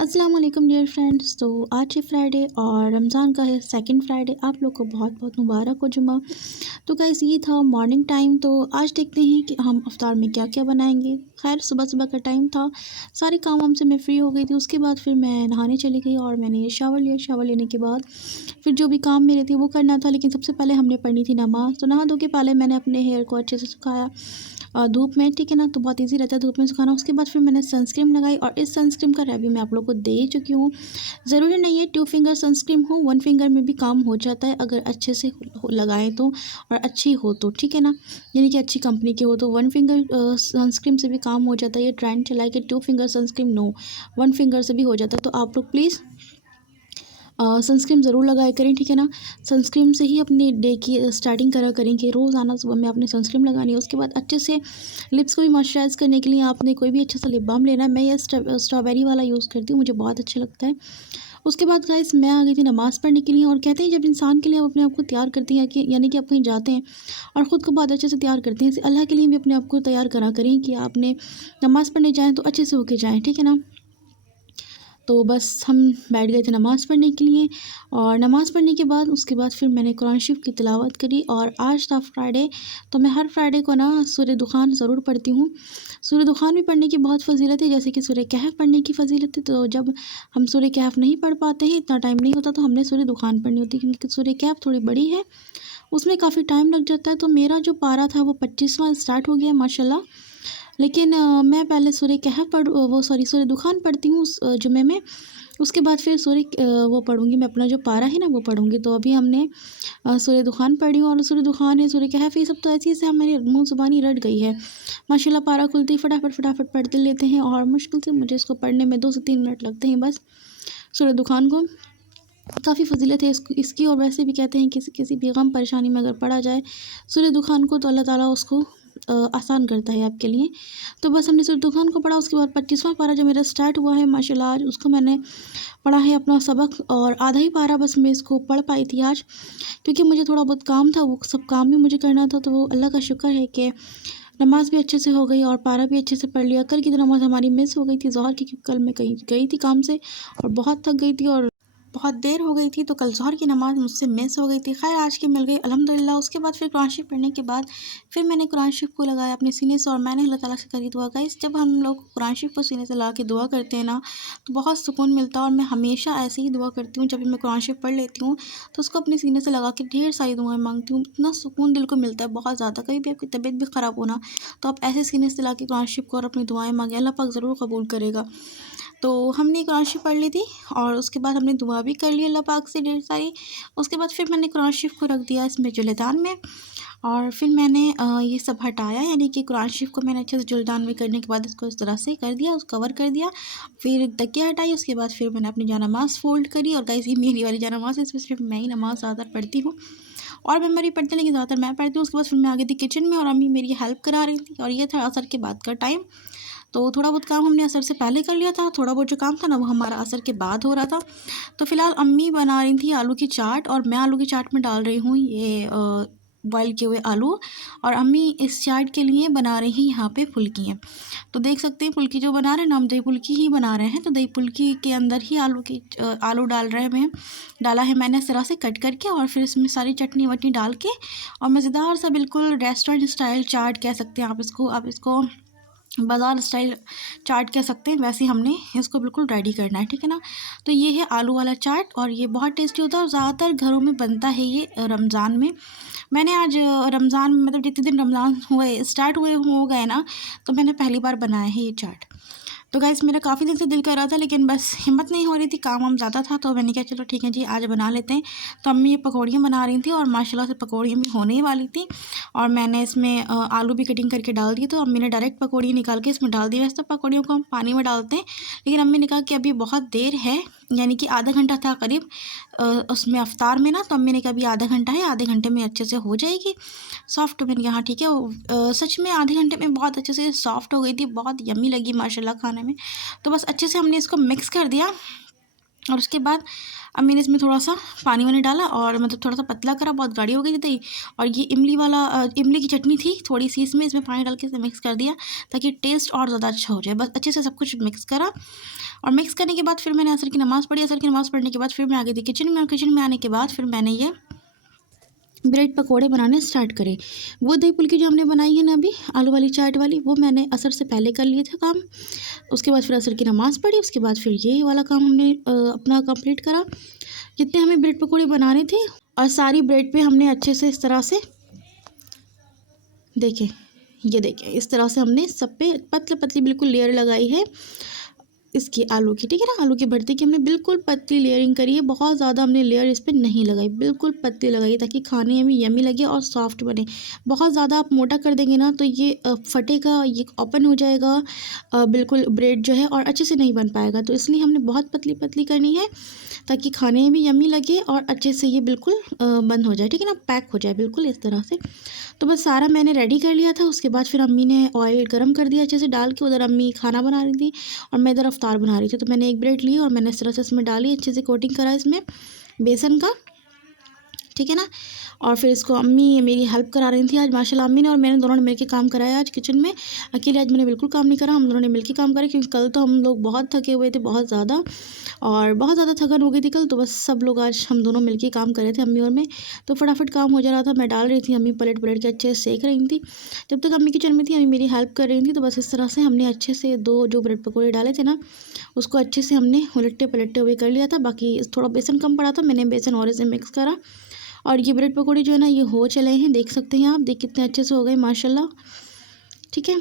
अस्सलाम वालेकुम dear friends. तो आज है फ्राइडे और रमज़ान का है सेकंड फ्राइडे। आप लोग को बहुत बहुत मुबारक हो जुमा। तो गाइस ये था मॉर्निंग टाइम। तो आज देखते हैं कि हम इफ्तार में क्या क्या बनाएंगे। खैर सुबह सुबह का टाइम था, सारे काम वाम से मैं फ्री हो गई थी। उसके बाद फिर मैं नहाने चली गई और मैंने ये शावर लिया। शावर लेने के बाद फिर जो भी काम मेरे थे वो करना था, लेकिन सबसे पहले हमने पढ़नी थी नमाज़। तो नहा धो के पहले मैंने अपने हेयर को अच्छे से सुखाया धूप में, ठीक है ना। तो बहुत इजी रहता है धूप में सुखाना। उसके बाद फिर मैंने सनस्क्रीन लगाई और इस सनस्क्रीन का रिव्यू मैं आप लोग को दे चुकी हूँ। ज़रूरी नहीं है 2 फिंगर सनस्क्रीन हो, 1 फिंगर में भी काम हो जाता है अगर अच्छे से लगाएं तो, और अच्छी हो तो, ठीक है ना। यानी कि अच्छी कंपनी की हो तो 1 फिंगर सनस्क्रीन से भी काम हो जाता है। ये ट्रेंड चला है कि 2 फिंगर सनस्क्रीन, नो, 1 फिंगर से भी हो जाता है। तो आप लोग प्लीज़ सनस्क्रीन ज़रूर लगाया करें, ठीक है ना। सनस्क्रीन से ही अपनी डे की स्टार्टिंग करा करें कि रोज़ाना सुबह में आपने सनस्क्रीन लगानी है। उसके बाद अच्छे से लिप्स को भी मॉइस्चराइज़ करने के लिए आपने कोई भी अच्छा सा लिप बाम लेना है। मैं ये स्ट्रॉबेरी वाला यूज़ करती हूँ, मुझे बहुत अच्छा लगता है। उसके बाद गाइस मैं आ गई थी नमाज़ पढ़ने के लिए। और कहते हैं जब इंसान के लिए आप अपने आप को तैयार करती हैं, कि यानी कि आप कहीं जाते हैं और ख़ुद को बहुत अच्छे से तैयार करते हैं, इसे अल्लाह के लिए भी अपने आप को तैयार करा करें कि आपने नमाज़ पढ़ने जाएँ तो अच्छे से होके जाएँ, ठीक है ना। तो बस हम बैठ गए थे नमाज़ पढ़ने के लिए। और नमाज़ पढ़ने के बाद उसके बाद फिर मैंने कुरान शरीफ की तिलावत करी। और आज था फ्राइडे, तो मैं हर फ्राइडे को ना सूरह दुखान ज़रूर पढ़ती हूँ। सूरह दुखान भी पढ़ने की बहुत फ़जीलत है, जैसे कि सूरह कहफ पढ़ने की फ़जीलत है। तो जब हम सूरह कहफ नहीं पढ़ पाते हैं, इतना टाइम नहीं होता, तो हमने सूरह दुखान पढ़नी होती है, क्योंकि सूरह कहफ थोड़ी बड़ी है, उसमें काफ़ी टाइम लग जाता है। तो मेरा जो पारा था वो 25वां स्टार्ट हो गया माशाल्लाह। लेकिन मैं पहले सूरह कहफ सूरह दुखान पढ़ती हूँ उस जुमे में। उसके बाद फिर वो पढ़ूँगी, मैं अपना जो पारा है ना वो पढ़ूँगी। तो अभी हमने सूरह दुखान पढ़ी और सूरह दुखान है, सूरह कहफ, ये सब तो ऐसी से हमारी मुँह ज़ुबानी रट गई है माशाल्लाह। पारा खुलते ही फटाफट फटाफट पढ़ते लेते हैं और मुश्किल से मुझे इसको पढ़ने में 2 से 3 मिनट लगते हैं बस। सूरह दुखान को काफ़ी फ़जीलत है इसकी। और वैसे भी कहते हैं किसी किसी भी गम परेशानी में अगर पढ़ा जाए सूरह दुखान को, तो अल्लाह ताला उसको आसान करता है आपके लिए। तो बस हमने सूरह दुखान को पढ़ा। उसके बाद 25वां पारा जो मेरा स्टार्ट हुआ है माशाल्लाह, आज उसको मैंने पढ़ा है अपना सबक। और आधा ही पारा बस मैं इसको पढ़ पाई थी आज, क्योंकि मुझे थोड़ा बहुत काम था, वो सब काम भी मुझे करना था। तो वो अल्लाह का शुक्र है कि नमाज़ भी अच्छे से हो गई और पारा भी अच्छे से पढ़ लिया। कल की तो नमाज़ हमारी मिस हो गई थी ज़ोहर की, क्योंकि कल मैं कहीं गई थी काम से और बहुत थक गई थी और बहुत देर हो गई थी, तो कल ज़ोहर की नमाज़ मुझसे मिस हो गई थी। खैर आज की मिल गई अल्हम्दुलिल्लाह। उसके बाद फिर कुरान शरीफ पढ़ने के बाद फिर मैंने कुरान शरीफ को लगाया अपने सीने से और मैंने अल्लाह ताला से करी दुआ। गाइस जब हम लोग कुरान शरीफ को सीने से ला के दुआ करते हैं ना, तो बहुत सुकून मिलता है। और मैं हमेशा ऐसे ही दुआ करती हूँ, जब भी मैं कुरान शरीफ पढ़ लेती हूँ तो उसको अपने सीने से लगा के ढेर सारी दुआएं मांगती हूँ। इतना सुकून दिल को मिलता है बहुत ज़्यादा। कभी भी आपकी तबीयत भी ख़राब हो ना, तो आप ऐसे सीने से ला के कुरान शरीफ को और अपनी दुआएं मांगे, अल्लाह पाक ज़रूर कबूल करेगा। तो हमने कुरान शरीफ पढ़ ली थी और उसके बाद हमने दुआ भी कर ली अल्लाह पाक से ढेर सारी। उसके बाद फिर मैंने कुरान शरीफ को रख दिया इसमें जुल्दान में। और फिर मैंने ये सब हटाया, यानी कि कुरान शरीफ को मैंने अच्छे से जुल्दान में करने के बाद इसको इस तरह से कर दिया, उसको कवर कर दिया। फिर तकिया हटाई। उसके बाद फिर मैंने अपनी जानमाज़ फ़ोल्ड करी। और गाइस ये मेरी वाली जानमाज़ है, इसमें सिर्फ मैं ही नमाज़ ज़्यादातर पढ़ती हूँ और मेमोरी पढ़ते हैं, लेकिन ज़्यादातर मैं पढ़ती हूँ। उसके बाद फिर मैं आ गई थी किचन में और अम्मी मेरी हेल्प करा रही थी। और ये था असर के बाद का टाइम। तो थोड़ा बहुत काम हमने असर से पहले कर लिया था, थोड़ा बहुत जो काम था ना वो हमारा असर के बाद हो रहा था। तो फ़िलहाल अम्मी बना रही थी आलू की चाट और मैं आलू की चाट में डाल रही हूँ ये बॉयल किए हुए आलू। और अम्मी इस चाट के लिए बना रही हैं यहाँ पे फुल्कियाँ। तो देख सकते हैं फुल्की जो बना रहे हैं ना, हम दही फुल्की ही बना रहे हैं। तो दही फुल्की के अंदर ही आलू डाल रहे हैं, डाला है मैंने इस तरह से कट करके। और फिर इसमें सारी चटनी वटनी डाल के और मज़ेदार सा बिल्कुल रेस्टोरेंट स्टाइल चाट कह सकते हैं आप इसको बाज़ार स्टाइल चाट कह सकते हैं, वैसे हमने इसको बिल्कुल रेडी करना है, ठीक है ना। तो ये है आलू वाला चाट और ये बहुत टेस्टी होता है और ज़्यादातर घरों में बनता है ये रमज़ान में। मैंने आज रमज़ान में, मतलब जितने दिन रमज़ान स्टार्ट हुए हो गए ना, तो मैंने पहली बार बनाया है ये चाट। तो गाइस मेरा काफ़ी दिन से दिल कर रहा था, लेकिन बस हिम्मत नहीं हो रही थी, काम वाम ज़्यादा था। तो मैंने कहा चलो ठीक है जी आज बना लेते हैं। तो अम्मी ये पकौड़ियाँ बना रही थी और माशाल्लाह से पकौड़ियाँ भी होने ही वाली थी। और मैंने इसमें आलू भी कटिंग करके डाल दिए। तो अम्मी ने डायरेक्ट पकौड़ी निकाल के इसमें डाल दी। वैसे तो पकौड़ियों को हम पानी में डालते हैं, लेकिन अम्मी ने कहा कि अभी बहुत देर है, यानी कि आधा घंटा था करीब उसमें अफ्तार में ना। तो अम्मी ने कहा अभी आधा घंटा है, आधे घंटे में अच्छे से हो जाएगी सॉफ्ट। मैंने कहा हाँ ठीक है। सच में आधे घंटे में बहुत अच्छे से सॉफ्ट हो गई थी, बहुत यम्मी लगी माशाल्लाह खाने में। तो बस अच्छे से हमने इसको मिक्स कर दिया। और उसके बाद अब मैंने इसमें थोड़ा सा पानी वानी डाला और मतलब थोड़ा सा पतला करा, बहुत गाढ़ी हो गई थी। और ये इमली की चटनी थी थोड़ी सी, इसमें पानी डाल के इसे मिक्स कर दिया ताकि टेस्ट और ज़्यादा अच्छा हो जाए। बस अच्छे से सब कुछ मिक्स करा और मिक्स करने के बाद फिर मैंने असर की नमाज़ पढ़ी। असर की नमाज़ पढ़ने के बाद फिर मैं आ गई थी किचन में, और किचन में आने के बाद फिर मैंने ये ब्रेड पकोड़े बनाने स्टार्ट करे। वो दही फुल्की जो हमने बनाई है ना अभी, आलू वाली चाट वाली, वो मैंने असर से पहले कर लिए थे काम। उसके बाद फिर असर की नमाज़ पढ़ी, उसके बाद फिर ये वाला काम हमने अपना कंप्लीट करा। जितने हमें ब्रेड पकोड़े बनाने थे, और सारी ब्रेड पे हमने अच्छे से इस तरह से देखें, ये देखें इस तरह से हमने सब पे पतली पतली बिल्कुल लेयर लगाई है इसकी आलू की, ठीक है ना। आलू के भरते की हमने बिल्कुल पतली लेयरिंग करी है, बहुत ज़्यादा हमने लेयर इस पर नहीं लगाई, बिल्कुल पतली लगाई ताकि खाने में यमी लगे और सॉफ्ट बने। बहुत ज़्यादा आप मोटा कर देंगे ना तो ये फटेगा, ये ओपन हो जाएगा बिल्कुल ब्रेड जो है, और अच्छे से नहीं बन पाएगा। तो इसलिए हमने बहुत पतली पतली करनी है ताकि खाने में भी यमी लगे और अच्छे से ये बिल्कुल बंद हो जाए, ठीक है ना, पैक हो जाए बिल्कुल इस तरह से। तो बस सारा मैंने रेडी कर लिया था। उसके बाद फिर अम्मी ने ऑयल गरम कर दिया अच्छे से डाल के, उधर अम्मी खाना बना रही थी और मैं इधर अफ्तार बना रही थी। तो मैंने एक ब्रेड ली और मैंने इस तरह से इसमें डाली, अच्छे से कोटिंग करा इसमें बेसन का, ठीक है ना। और फिर इसको अम्मी मेरी हेल्प करा रही थी आज, माशाल्लाह अम्मी ने और मैंने दोनों ने मिलकर काम कराया आज किचन में। अकेले आज मैंने बिल्कुल काम नहीं करा, हम दोनों ने मिलकर काम करा, क्योंकि कल तो हम लोग बहुत थके हुए थे, बहुत ज़्यादा, और बहुत ज़्यादा थकन हो गई थी कल। तो बस सब लोग आज हम दोनों मिलकर काम कर रहे थे, अम्मी और मैं। तो फटाफट काम हो जा रहा था, मैं डाल रही थी, अम्मी पलट पलट के अच्छे से सेक रही थी। जब तक अम्मी किचन में थी अम्मी मेरी हेल्प कर रही थी। तो बस इस तरह से हमने अच्छे से दो जो ब्रेड पकौड़े डाले थे ना, उसको अच्छे से हमने उलट्टे पलट्टे हुए कर लिया था। बाकी थोड़ा बेसन कम पड़ा था, मैंने बेसन और इसे मिक्स करा। और ये ब्रेड पकौड़े जो है ना, ये हो चले हैं, देख सकते हैं आप, देख कितने अच्छे से हो गए माशाल्लाह, ठीक है।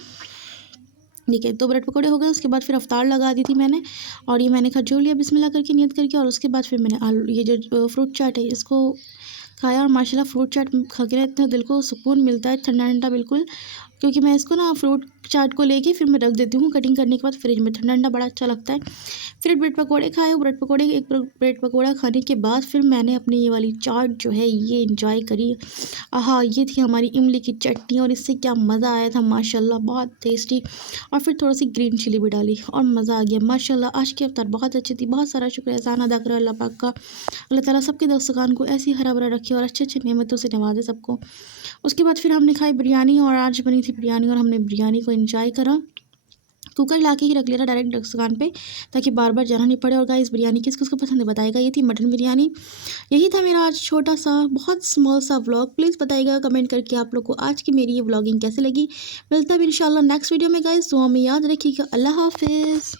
ठीक है, तो ब्रेड पकौड़े हो गए। उसके बाद फिर अफ्तार लगा दी थी मैंने, और ये मैंने खजूर लिया बिस्मिल्लाह करके नियत करके, और उसके बाद फिर मैंने आलू ये जो फ्रूट चाट है इसको खाया। और माशाल्लाह फ्रूट चाट खा के ना इतना दिल को सुकून मिलता है, ठंडा ठंडा बिल्कुल। क्योंकि मैं इसको ना फ्रूट चाट को लेके फिर मैं रख देती हूँ कटिंग करने के बाद फ्रिज में, ठंडा ठंडा बड़ा अच्छा लगता है। फिर ब्रेड पकौड़े खाए, ब्रेड पकौड़े एक ब्रेड पकौड़ा खाने के बाद फिर मैंने अपनी ये वाली चाट जो है ये इंजॉय करी। आहा, ये थी हमारी इमली की चटनी, और इससे क्या मज़ा आया था माशाल्लाह, बहुत टेस्टी। और फिर थोड़ी सी ग्रीन चिली भी डाली और मज़ा आ गया माशाल्लाह। आज की अफ्तार बहुत अच्छी थी, बहुत सारा शुक्र एहसान अदा करो अल्लाह पाक का। अल्लाह ताला सबके दस्तरखान को ऐसी हरा भरा रखे और अच्छे अच्छे नेमतों से नवाजे सबको। उसके बाद फिर हमने खाई बिरयानी, और आज बनी थी बिरयानी और हमने बिरयानी को एंजॉय करा। कुकर ला के ही रख लिया था डायरेक्ट दस्तरखान पे, ताकि बार बार जाना नहीं पड़े। और गाइस बिरयानी किस किस को पसंद है बताएगा। ये थी मटन बिरयानी। यही था मेरा आज छोटा सा बहुत स्मॉल सा व्लॉग। प्लीज़ बताइएगा कमेंट करके आप लोग को आज की मेरी ये व्लॉगिंग कैसे लगी। मिलता है इंशाल्लाह नेक्स्ट वीडियो में गाइस, दुआ में याद रखिएगा। अल्लाह हाफिज़।